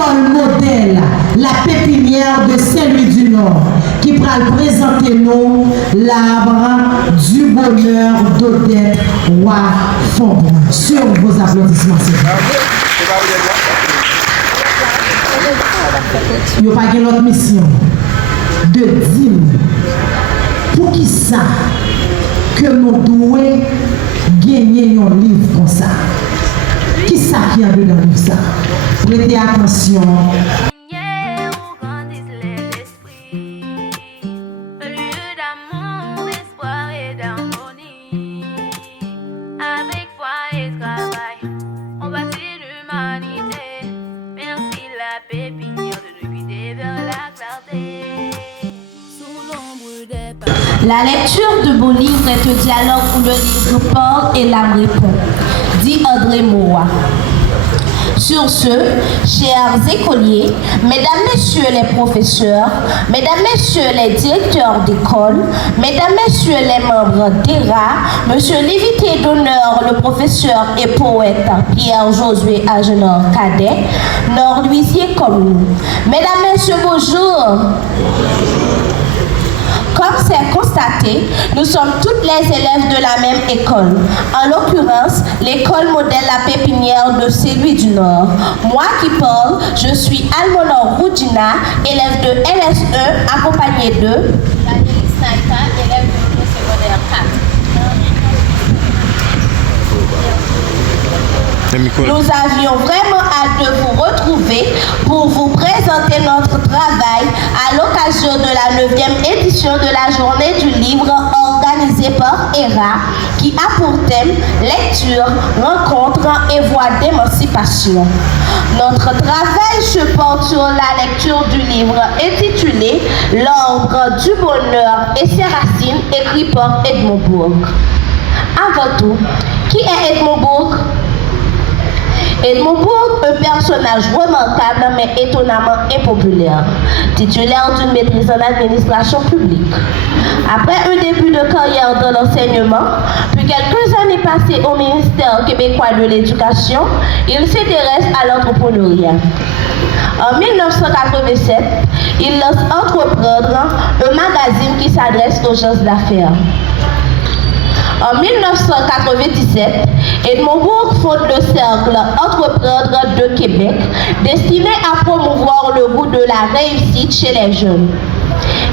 école modèle, la pépinière de Saint-Louis-du-Nord, qui va présenter nous l'arbre du bonheur d'Odette Roy-Fondre. Sur vos applaudissements, s'il vous plaît. Il n'y a pas l'autre mission de dire pour qui ça que nous devons gagner un livre comme ça. Qui ça qui a dedans dans ça? Prêtez attention. La lecture de beaux livres est un dialogue où le livre parle et l'âme répond, dit André Mauroy. Sur ce, chers écoliers, mesdames, messieurs les professeurs, mesdames, messieurs les directeurs d'école, mesdames, messieurs les membres d'ERA, monsieur l'invité d'honneur, le professeur et poète Pierre-Josué Agenor Cadet, nord-louisier comme nous. Mesdames, messieurs, bonjour. Comme c'est constaté, nous sommes toutes les élèves de la même école. En l'occurrence, l'école modèle La Pépinière de Saint-Louis-du-Nord. Moi qui parle, je suis Almonor Roudina, élève de LS1, accompagnée de Valérie Snaita, élève de l'école secondaire 4. Nous avions vraiment hâte de vous retrouver pour vous présenter notre travail à l'occasion de la 9e édition de la journée du livre organisée par ERA qui a pour thème lecture, rencontre et voie d'émancipation. Notre travail se porte sur la lecture du livre intitulé L'arbre du bonheur et ses racines, écrit par Edmond Bourg. Avant tout, qui est Edmond Bourg? Edmond Bourg, un personnage remarquable mais étonnamment impopulaire, titulaire d'une maîtrise en administration publique. Après un début de carrière dans l'enseignement, puis quelques années passées au ministère québécois de l'Éducation, il s'intéresse à l'entrepreneuriat. En 1987, il lance Entreprendre, un magazine qui s'adresse aux gens d'affaires. En 1997, Edmond Bourg fonde le cercle Entreprendre de Québec, destiné à promouvoir le goût de la réussite chez les jeunes.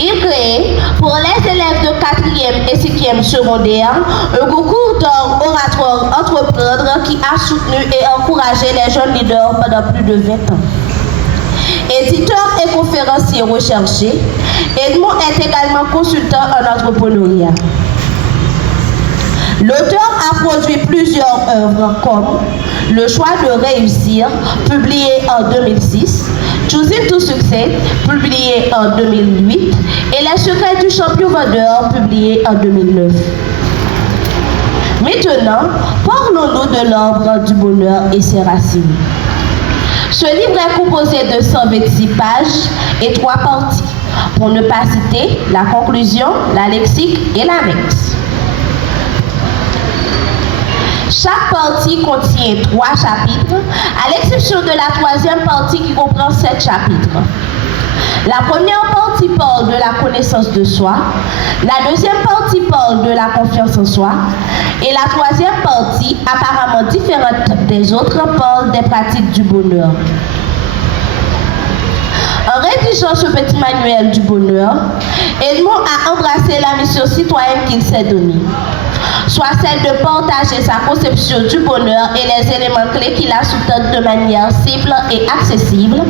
Il crée, pour les élèves de 4e et 5e secondaire, un concours oratoire Entreprendre qui a soutenu et encouragé les jeunes leaders pendant plus de 20 ans. Éditeur et conférencier recherché, Edmond est également consultant en entrepreneuriat. L'auteur a produit plusieurs œuvres comme Le choix de réussir, publié en 2006, Choosing to Succeed, publié en 2008, et Les secrets du champion vendeur, publié en 2009. Maintenant, parlons-nous de l'arbre du bonheur et ses racines. Ce livre est composé de 126 pages et 3 parties, pour ne pas citer la conclusion, la lexique et l'annexe. Chaque partie contient 3 chapitres, à l'exception de la 3e partie qui comprend 7 chapitres. La première partie parle de la connaissance de soi, la 2e partie parle de la confiance en soi, et la 3e partie, apparemment différente des autres, parle des pratiques du bonheur. En rédigeant ce petit manuel du bonheur, Edmond a embrassé la mission citoyenne qu'il s'est donnée, soit celle de partager sa conception du bonheur et les éléments clés qui la sous-tendent de manière simple et accessible,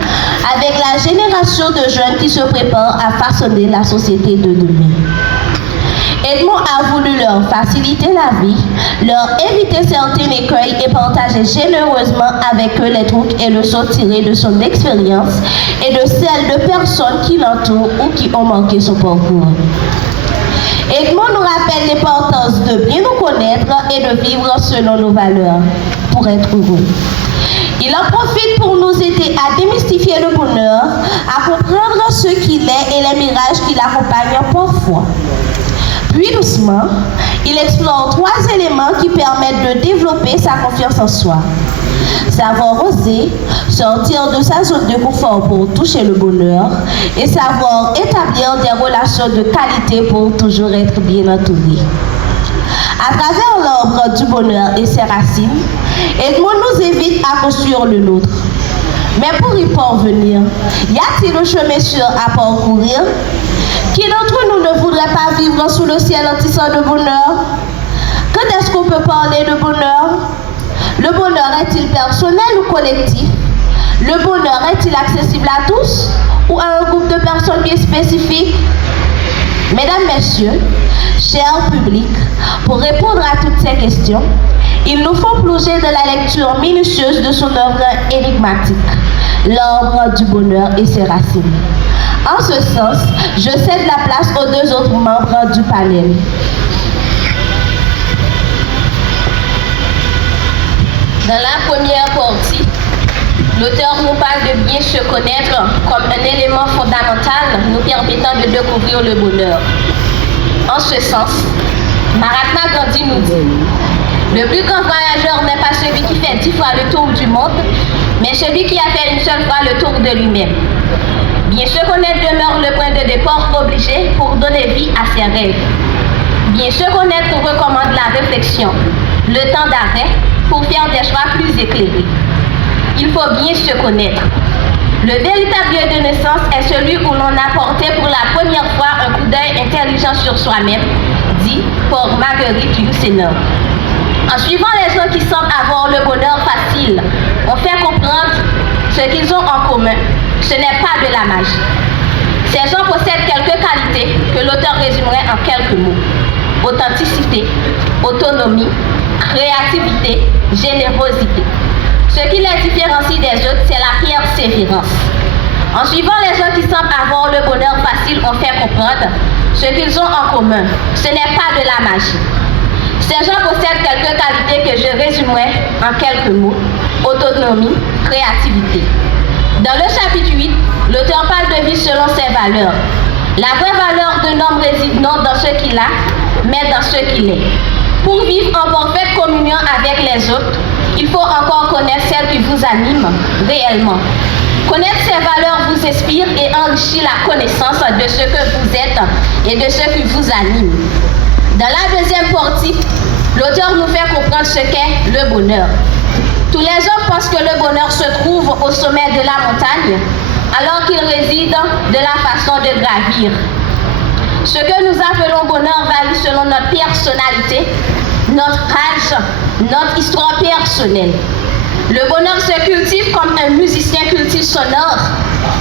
avec la génération de jeunes qui se préparent à façonner la société de demain. Edmond a voulu leur faciliter la vie, leur éviter certains écueils et partager généreusement avec eux les trucs et leçons tirés de son expérience et de celles de personnes qui l'entourent ou qui ont marqué son parcours. Edmond nous rappelle l'importance de bien nous connaître et de vivre selon nos valeurs pour être heureux. Il en profite pour nous aider à démystifier le bonheur, à comprendre ce qu'il est et les mirages qui l'accompagnent parfois. Puis doucement, Il explore 3 éléments qui permettent de développer sa confiance en soi. Savoir oser, sortir de sa zone de confort pour toucher le bonheur et savoir établir des relations de qualité pour toujours être bien entouré. À travers l'arbre du bonheur et ses racines, Edmond nous invite à construire le nôtre. Mais pour y parvenir, y a-t-il un chemin sûr à parcourir? Qui d'entre nous ne voudrait pas vivre sous le ciel en tissant de bonheur? Quand est-ce qu'on peut parler de bonheur? Le bonheur est-il personnel ou collectif? Le bonheur est-il accessible à tous ou à un groupe de personnes bien spécifiques? Mesdames, Messieurs, cher public, pour répondre à toutes ces questions, il nous faut plonger dans la lecture minutieuse de son œuvre énigmatique, L'arbre du bonheur et ses racines. En ce sens, je cède la place aux 2 autres membres du panel. Dans la première partie, l'auteur nous parle de bien se connaître comme un élément fondamental nous permettant de découvrir le bonheur. En ce sens, Mahatma Gandhi nous dit: le plus grand voyageur n'est pas celui qui fait 10 fois le tour du monde, mais celui qui a fait une seule fois le tour de lui-même. Bien se connaître demeure le point de départ obligé pour donner vie à ses rêves. Bien se connaître recommande la réflexion, le temps d'arrêt pour faire des choix plus éclairés. Il faut bien se connaître. Le véritable lieu de naissance est celui où l'on a porté pour la première fois un coup d'œil intelligent sur soi-même, dit par Marguerite Yourcenar. En suivant les gens qui semblent avoir le bonheur facile, on fait comprendre ce qu'ils ont en commun. Ce n'est pas de la magie. Ces gens possèdent quelques qualités que l'auteur résumerait en quelques mots: authenticité, autonomie, créativité, générosité. Ce qui les différencie des autres, c'est la persévérance. En suivant les gens qui semblent avoir le bonheur facile, on fait comprendre ce qu'ils ont en commun. Ce n'est pas de la magie. Ces gens possèdent quelques qualités que je résumerai en quelques mots: autonomie, créativité. Dans le chapitre 8, l'auteur parle de vie selon ses valeurs. La vraie valeur d'un homme réside non dans ce qu'il a, mais dans ce qu'il est. Pour vivre en parfaite communion avec les autres, il faut encore connaître celles qui vous animent réellement. Connaître ces valeurs vous inspire et enrichit la connaissance de ce que vous êtes et de ce qui vous anime. Dans la deuxième partie, l'auteur nous fait comprendre ce qu'est le bonheur. Tous les hommes pensent que le bonheur se trouve au sommet de la montagne, alors qu'il réside de la façon de gravir. Ce que nous appelons bonheur varie selon notre personnalité, notre âge, notre histoire personnelle. Le bonheur se cultive comme un musicien cultive son art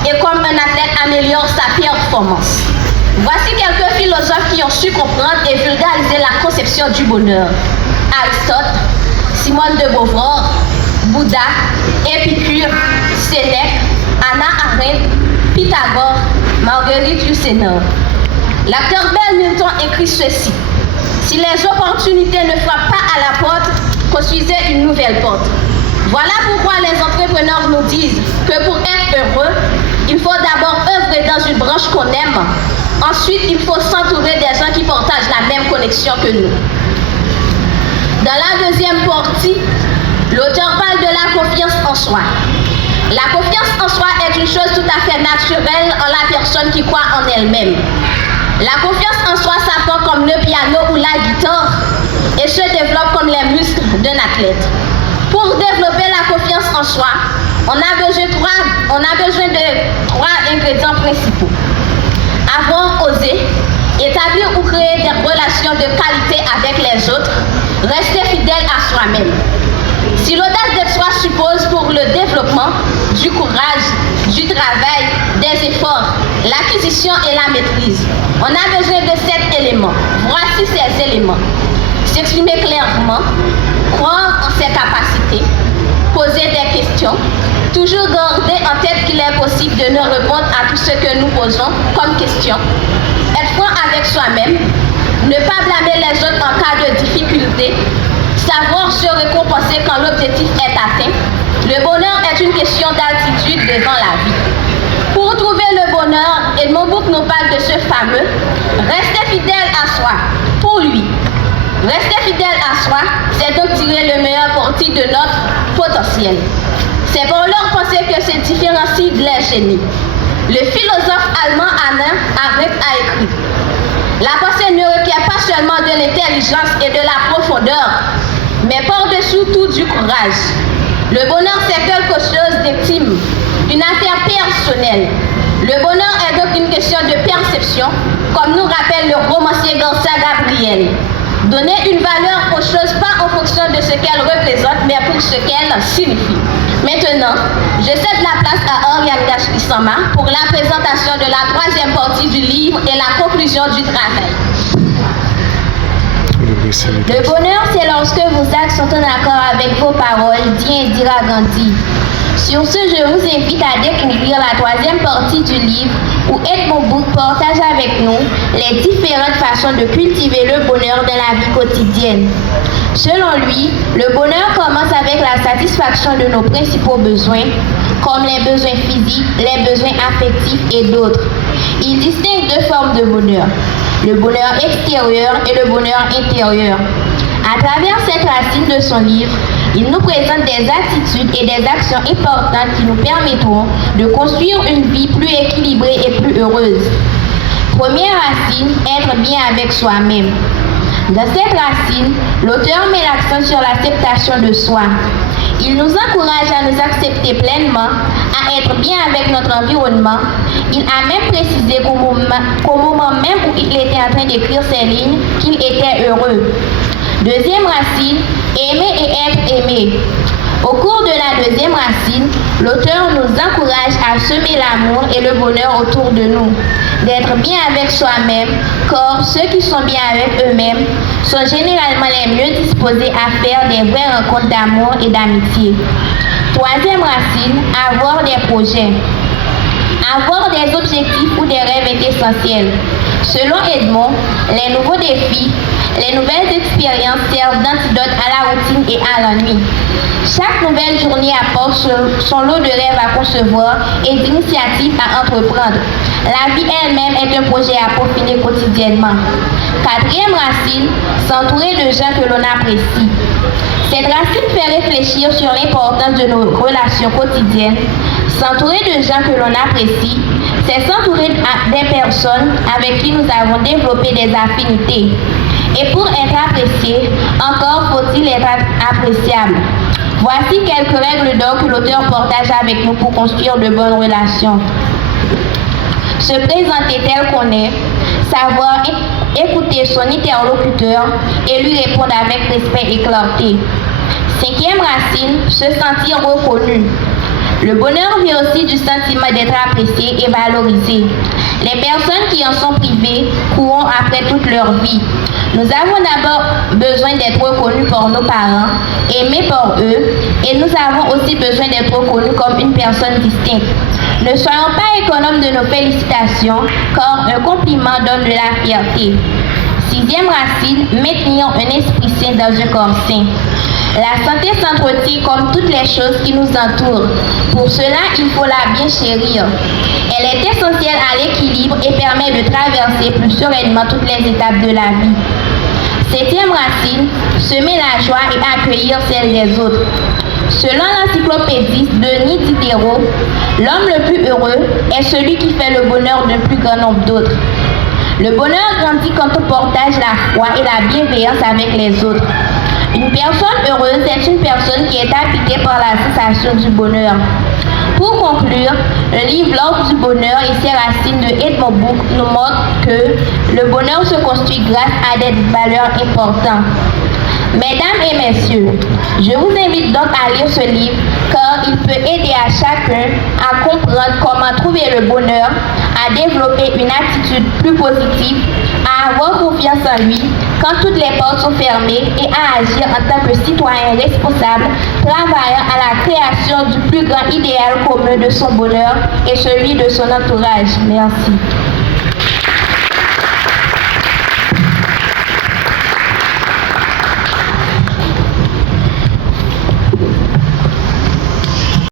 et comme un athlète améliore sa performance. Voici quelques philosophes qui ont su comprendre et vulgariser la conception du bonheur: Aristote, Simone de Beauvoir, Bouddha, Épicure, Sénèque, Hannah Arendt, Pythagore, Marguerite Yourcenar. L'acteur Bell Milton écrit ceci: si les opportunités ne frappent pas à la porte, construisez une nouvelle porte. Voilà pourquoi les entrepreneurs nous disent que pour être heureux, il faut d'abord œuvrer dans une branche qu'on aime. Ensuite, il faut s'entourer des gens qui partagent la même connexion que nous. Dans la deuxième partie, l'auteur parle de la confiance en soi. La confiance en soi est une chose tout à fait naturelle en la personne qui croit en elle-même. La confiance en soi s'apprend comme le piano ou la guitare et se développe comme les muscles d'un athlète. Pour développer la confiance en soi, on a besoin de 3 ingrédients principaux. Avoir osé, établir ou créer des relations de qualité avec les autres, rester fidèle à soi-même. Si l'audace d'être soi suppose pour le développement du courage, du travail, des efforts, l'acquisition et la maîtrise, on a besoin de 7 éléments. Voici ces éléments: s'exprimer clairement, croire en ses capacités, poser des questions, toujours garder en tête qu'il est possible de nous répondre à tout ce que nous posons comme question, être franc avec soi-même, ne pas blâmer les autres en cas de difficulté, savoir se récompenser quand l'objectif est atteint. Le bonheur est une question d'attitude devant la vie. Pour trouver le bonheur, Edmond Burke nous parle de ce fameux « rester fidèle à soi, pour lui ». Rester fidèle à soi, c'est donc tirer le meilleur parti de notre potentiel. Ces voleurs pensaient que se différencient de leurs génies. Le philosophe allemand Hannah Arendt a écrit: la pensée ne requiert pas seulement de l'intelligence et de la profondeur, mais par-dessous tout du courage. Le bonheur, c'est quelque chose d'intime, une affaire personnelle. Le bonheur est donc une question de perception, comme nous rappelle le romancier Garcia Gabriel. Donner une valeur aux choses pas en fonction de ce qu'elles représentent, mais pour ce qu'elles signifient. Maintenant, je cède la place à Oriane Gachri-Sama pour la présentation de la troisième partie du livre et la conclusion du travail. Le bonheur, c'est lorsque vos actes sont en accord avec vos paroles, dit Indira Gandhi. Sur ce, je vous invite à découvrir la troisième partie du livre où Edmond Book partage avec nous les différentes façons de cultiver le bonheur dans la vie quotidienne. Selon lui, le bonheur commence avec la satisfaction de nos principaux besoins, comme les besoins physiques, les besoins affectifs et d'autres. Il distingue deux formes de bonheur, le bonheur extérieur et le bonheur intérieur. À travers cette racine de son livre, il nous présente des attitudes et des actions importantes qui nous permettront de construire une vie plus équilibrée et plus heureuse. Première racine, être bien avec soi-même. Dans cette racine, l'auteur met l'accent sur l'acceptation de soi. Il nous encourage à nous accepter pleinement, à être bien avec notre environnement. Il a même précisé qu'au moment même où il était en train d'écrire ces lignes, qu'il était heureux. Deuxième racine, aimer et être aimé. Au cours de la deuxième racine, l'auteur nous encourage à semer l'amour et le bonheur autour de nous, d'être bien avec soi-même, car ceux qui sont bien avec eux-mêmes sont généralement les mieux disposés à faire des vraies rencontres d'amour et d'amitié. Troisième racine, avoir des projets. Avoir des objectifs ou des rêves est essentiel. Selon Edmond, les nouveaux défis, les nouvelles expériences servent d'antidote à la routine et à l'ennui. Chaque nouvelle journée apporte son lot de rêves à concevoir et d'initiatives à entreprendre. La vie elle-même est un projet à peaufiner quotidiennement. Quatrième racine, s'entourer de gens que l'on apprécie. Cette racine fait réfléchir sur l'importance de nos relations quotidiennes. S'entourer de gens que l'on apprécie, c'est s'entourer des personnes avec qui nous avons développé des affinités. Et pour être apprécié, encore faut-il être appréciable. Voici quelques règles d'or que l'auteur partage avec nous pour construire de bonnes relations. Se présenter tel qu'on est, savoir écouter son interlocuteur et lui répondre avec respect et clarté. Cinquième racine, se sentir reconnu. Le bonheur vient aussi du sentiment d'être apprécié et valorisé. Les personnes qui en sont privées courront après toute leur vie. Nous avons d'abord besoin d'être reconnus par nos parents, aimés par eux, et nous avons aussi besoin d'être reconnus comme une personne distincte. Ne soyons pas économes de nos félicitations, car un compliment donne de la fierté. Sixième racine, maintenir un esprit sain dans un corps sain. La santé s'entretient comme toutes les choses qui nous entourent. Pour cela, il faut la bien chérir. Elle est essentielle à l'équilibre et permet de traverser plus sereinement toutes les étapes de la vie. Septième racine, semer la joie et accueillir celle des autres. Selon l'encyclopédie Denis Diderot, l'homme le plus heureux est celui qui fait le bonheur d'un plus grand nombre d'autres. Le bonheur grandit quand on partage la foi et la bienveillance avec les autres. Une personne heureuse est une personne qui est habitée par la sensation du bonheur. Pour conclure, le livre L'Art du bonheur et ses racines de Edmond Book nous montre que le bonheur se construit grâce à des valeurs importantes. Mesdames et messieurs, je vous invite donc à lire ce livre car il peut aider à chacun à comprendre comment trouver le bonheur, à développer une attitude plus positive, à avoir confiance en lui quand toutes les portes sont fermées et à agir en tant que citoyen responsable, travaillant à la création du plus grand idéal commun de son bonheur et celui de son entourage. Merci.